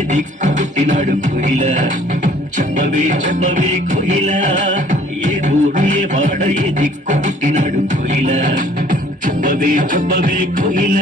ఏ దిక్కు పుట్టినాడు కోయిల చెప్పవే చెప్పవే కోయిల ఏ ఊరు ఏ వాడ ఏ దిక్కు పుట్టినాడు కోయిల చెప్పవే చెప్పవే కోయిల